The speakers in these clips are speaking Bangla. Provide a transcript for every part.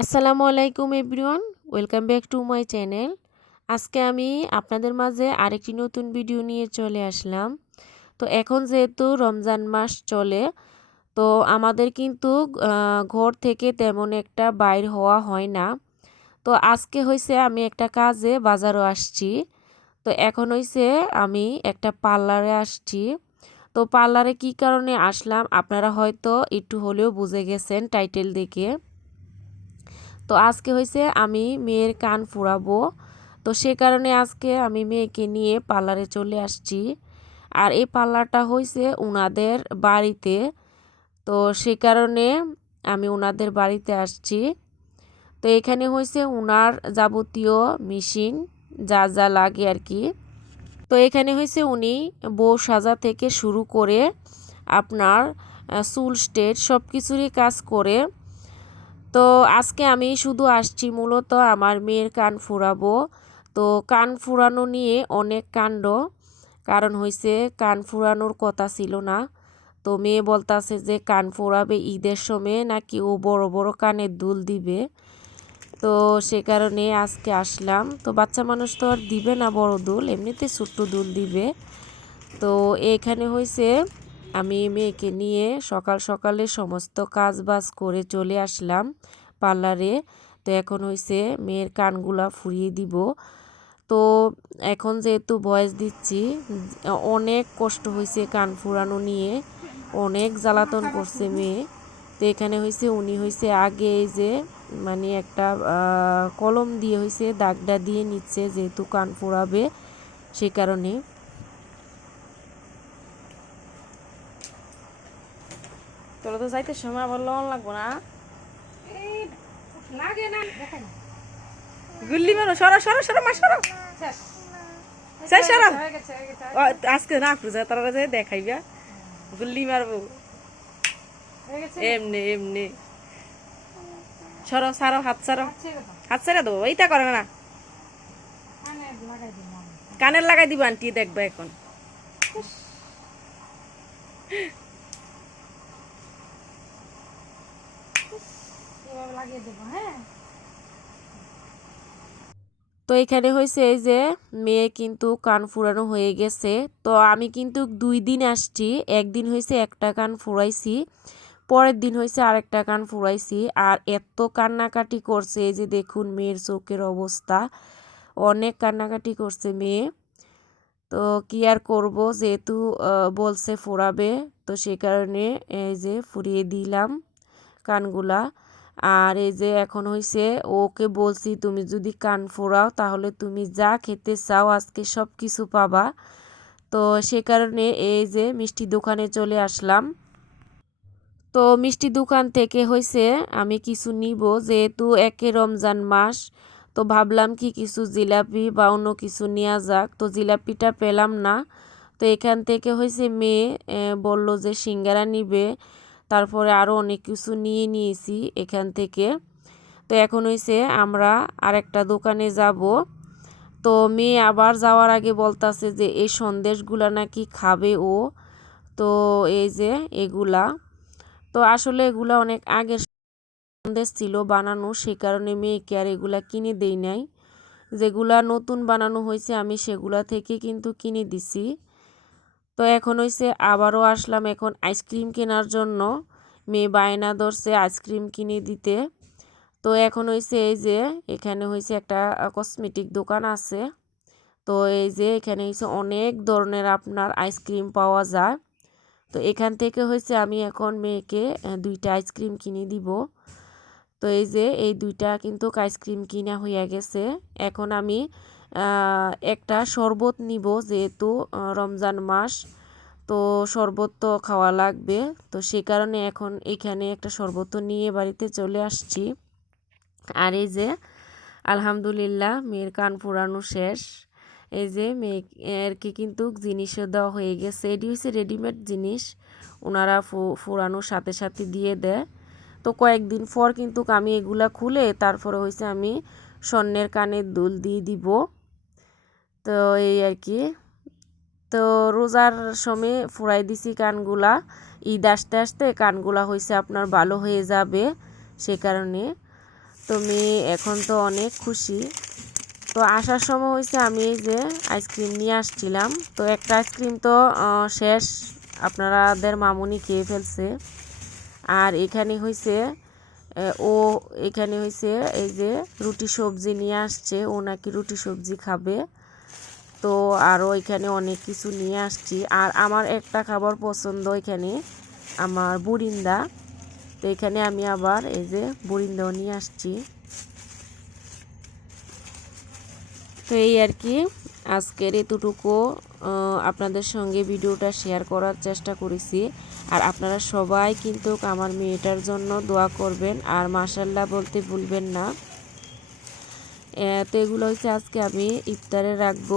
আসসালামু আলাইকুম everyone, welcome back to my channel. আজকে আমি আপনাদের মাঝে আরেকটি নতুন ভিডিও নিয়ে চলে আসলাম। তো এখন যেহেতু রমজান মাস চলে, তো আমাদের কিন্তু ঘর থেকে তেমন একটা বাইর হওয়া হয় না। তো আজকে হয়েছে আমি একটা কাজে বাজারও আসছি। তো এখন হয়েছে আমি একটা পার্লারে আসছি। তো পার্লারে কি কারণে আসলাম আপনারা হয়তো একটু হলেও বুঝে গেছেন টাইটেল দেখে। তো আজকে হয়েছে আমি মেয়ের কান ফুরাবো। তো সে কারণে আজকে আমি মেয়েকে নিয়ে পার্লারে চলে আসছি। আর এই পার্লারটা হয়েছে ওনাদের বাড়িতে। তো সে কারণে আমি ওনাদের বাড়িতে আসছি। তো এখানে হয়েছে ওনার যাবতীয় মেশিন, যা যা লাগে আর কি। তো এখানে হয়েছে উনি বউ সাজা থেকে শুরু করে আপনার চুল স্টেট সব কিছুরই কাজ করে। তো আজকে আমি শুধু আসছি মূলত আমার মেয়ের কান ফুরাবো। তো কান ফুরানো নিয়ে অনেক কাণ্ড, কারণ হয়েছে কান ফুরানোর কথা ছিল না। তো মেয়ে বলতাছে যে কান ফোরাবে ঈদের সময়, নাকি ও বড় বড় কানের দুল দিবে। তো সে কারণে আজকে আসলাম। তো বাচ্চা মানুষ তো আর দিবে না বড় দুল, এমনিতে ছোট্ট দুল দিবে। তো এখানে হয়েছে আমি মেয়েকে নিয়ে সকাল সকালে সমস্ত কাজ বাজ করে চলে আসলাম পার্লারে। তো এখন হয়েছে মেয়ের কানগুলা ফুরিয়ে দিব। তো এখন যেহেতু বয়স দিচ্ছি, অনেক কষ্ট হয়েছে কান ফুরানো নিয়ে, অনেক জ্বালাতন করছে মেয়ে। তো এখানে হয়েছে উনি হয়েছে আগে যে মানে একটা কলম দিয়ে হয়েছে দাগটা দিয়ে নিচ্ছে যেহেতু কান ফুরাবে সে কারণে। তোরা তো যাইতে সময় আবার লন লাগবো না। লাগে না। গুল্লি মারো সরো সরো সরো মা সরো। সেই সরো। আজকে না পূজা তারা যে দেখাইবা। গুল্লি মারবো। এমনি এমনি। সরো সারো হাত সারো। হাত সারা দেবো এইটা করে না। কানের লাগাই দিব আন্টি দেখবে এখন। হ্যাঁ? তো এখানে হয়েছে এই যে মেয়ে কিন্তু কান ফুরানো হয়ে গেছে। তো আমি কিন্তু দুই দিন আসছি, একদিন হয়েছে একটা কান ফুরাইছি, পরের দিন হয়েছে আরেকটা কান ফুরাইছি। আর এত কান্নাকাটি করছে এই যে দেখুন মেয়ের চোখের অবস্থা, অনেক কান্নাকাটি করছে মেয়ে। তো কি আর করব, যেহেতু বলছে ফোরাবে, তো সে কারণে এই যে ফুরিয়ে দিলাম কানগুলা। আর এই যে এখন হয়েছে ওকে বলছি তুমি যদি কান ফোরাও তাহলে তুমি যা খেতে চাও আজকে সব কিছু পাবা। তো সে কারণে এই যে মিষ্টি দোকানে চলে আসলাম। তো মিষ্টি দোকান থেকে হয়েছে আমি কিছু নিব যেহেতু একে রমজান মাস, তো ভাবলাম কি কিছু জিলাপি বা অন্য কিছু নেওয়া যাক। তো জিলাপিটা পেলাম না। তো এখান থেকে হয়েছে মেয়ে বলল যে সিঙ্গারা নিবে। তারপরে আরও অনেক কিছু নিয়ে নিয়েছি এখান থেকে। তো এখন হয়েছে আমরা আরেকটা দোকানে যাব। তো মেয়ে আবার যাওয়ার আগে বলতাছে যে, এই সন্দেশগুলা নাকি খাবে ও? তো এই যে এগুলা। তো আসলে এগুলা অনেক আগের সন্দেশ ছিল বানানো, সে কারণে মেয়েকে আর এগুলা কিনে দেই নাই। যেগুলা নতুন বানানো হয়েছে আমি সেগুলা থেকে কিন্তু কিনে দিছি। তো এখন হয়েছে আবারও আসলাম এখন আইসক্রিম কেনার জন্য। মেয়ে বায়না ধরছে আইসক্রিম কিনে দিতে। তো এখন হয়েছে এই যে এখানে হয়েছে একটা কসমেটিক দোকান আছে। তো এই যে এখানে হয়েছে অনেক ধরনের আপনার আইসক্রিম পাওয়া যায়। তো এখান থেকে হয়েছে আমি এখন মেয়েকে দুইটা আইসক্রিম কিনে দিব। তো এই যে এই দুইটা কিন্তু আইসক্রিম কিনা হইয়া গেছে। এখন আমি একটা শরবত নিব যেহেতু রমজান মাস, তো শরবত তো খাওয়া লাগবে। তো সে কারণে এখন এখানে একটা শরবত নিয়ে বাড়িতে চলে আসছি। আর এই যে, আলহামদুলিল্লাহ মেয়ের কান পুরানো শেষ। এই যে মেয়েরকে কিন্তু জিনিসও দেওয়া হয়ে গেছে। এটি হচ্ছে রেডিমেড জিনিস। ওনারা ফুরানোর সাথে সাথে দিয়ে দেয়। তো কয়েকদিন পর কিন্তু আমি এগুলা খুলে তারপরে হয়েছে আমি স্বর্ণের কানের দুল দিয়ে দিব। তো এই আর কি। তো রোজার সময় ফুরাই দিছি কানগুলা। ঈদ আসতে আসতে কানগুলা হয়েছে আপনার ভালো হয়ে যাবে সে কারণে। তো মেয়ে এখন তো অনেক খুশি। তো আসার সময় হয়েছে আমি এই যে আইসক্রিম নিয়ে আসছিলাম। তো একটা আইসক্রিম তো শেষ। আপনারাদের মামুনি খেয়ে ফেলছে। আর এখানে হয়েছে ও এখানে হয়েছে এই যে রুটি সবজি নিয়ে আসছে, ও নাকি রুটি সবজি খাবে। তো আরও এখানে অনেক কিছু নিয়ে আসছি। আর আমার একটা খাবার পছন্দ এখানে, আমার বুরিন্দা। তো এখানে আমি আবার এই যে বুরিন্দাও নিয়ে আসছি। তো এই আর কি, আজকের এতটুকু। আপনাদের সঙ্গে ভিডিওটা শেয়ার করার চেষ্টা করেছি। আর আপনারা সবাই কিন্তু আমার মেয়েটার জন্য দোয়া করবেন। আর মাসাল্লাহ বলতে ভুলবেন না। তো এগুলো হচ্ছে আজকে আমি ইফতারে রাখব।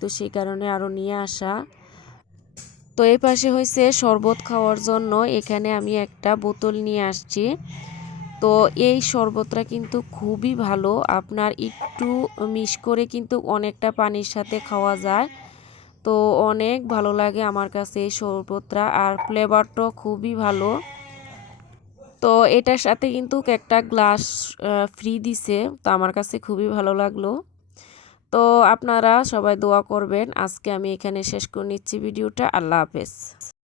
তো সেই কারণে আরও নিয়ে আসা। তো এই পাশে হয়েছে শরবত খাওয়ার জন্য। এখানে আমি একটা বোতল নিয়ে আসছি। তো এই শরবতটা কিন্তু খুবই ভালো। আপনার একটু মিশ করে কিন্তু অনেকটা পানির সাথে খাওয়া যায়। তো অনেক ভালো লাগে আমার কাছে এই শরবতটা আর ফ্লেভারটাও খুবই ভালো। তো এটার সাথে কিন্তু একটা গ্লাস ফ্রি দিছে, তো আমার কাছে খুবই ভালো লাগল। তো আপনারা সবাই দোয়া করবেন। আজকে আমি এখানে শেষ করে নিচ্ছি ভিডিওটা। আল্লাহ হাফেজ।